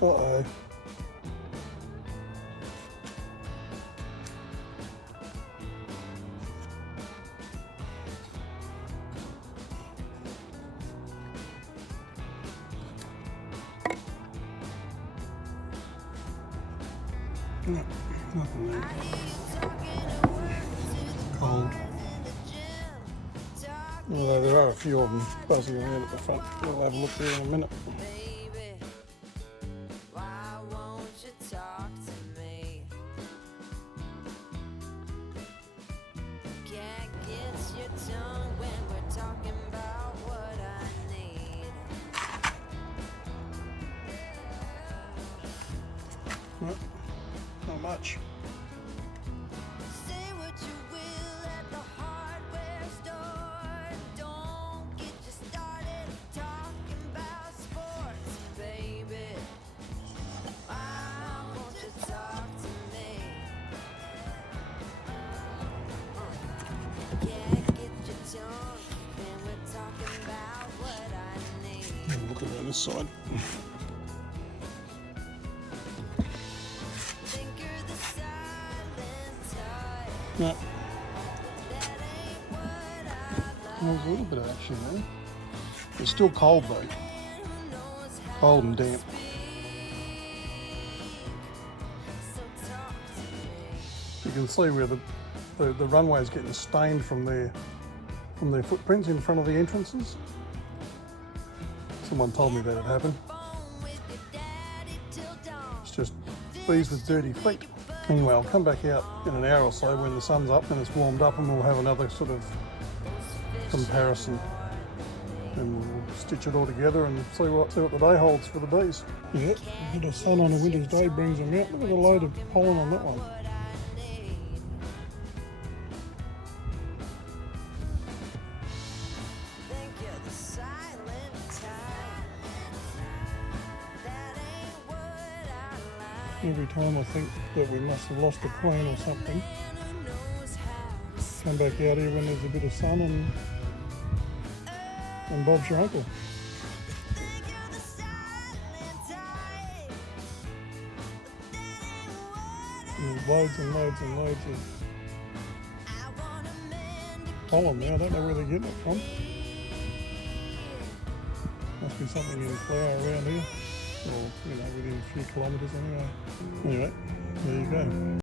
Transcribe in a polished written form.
Uh-oh. No, nothing there. Cold. Although there are a few of them buzzing around at the front. We'll have a look there in a minute. No, not much. Look around this side. No. There's a little bit of action there. It's still cold though. Cold and damp. You can see where the runway is getting stained from their footprints in front of the entrances. Someone told me that had happened. It's just bees with dirty feet. Anyway, I'll come back out in an hour or so when the sun's up and it's warmed up, and we'll have another sort of comparison. And we'll stitch it all together and see what the day holds for the bees. Yeah, a bit of sun on a winter's day brings them out. Look at the load of pollen on that one. Every time I think that we must have lost a queen or something, come back out here when there's a bit of sun and Bob's your uncle. And there's loads and loads and loads of pollen now. I don't know where they're getting it from. Must be something in flower around here. Or, within a few kilometres anyway. Anyway, there you go.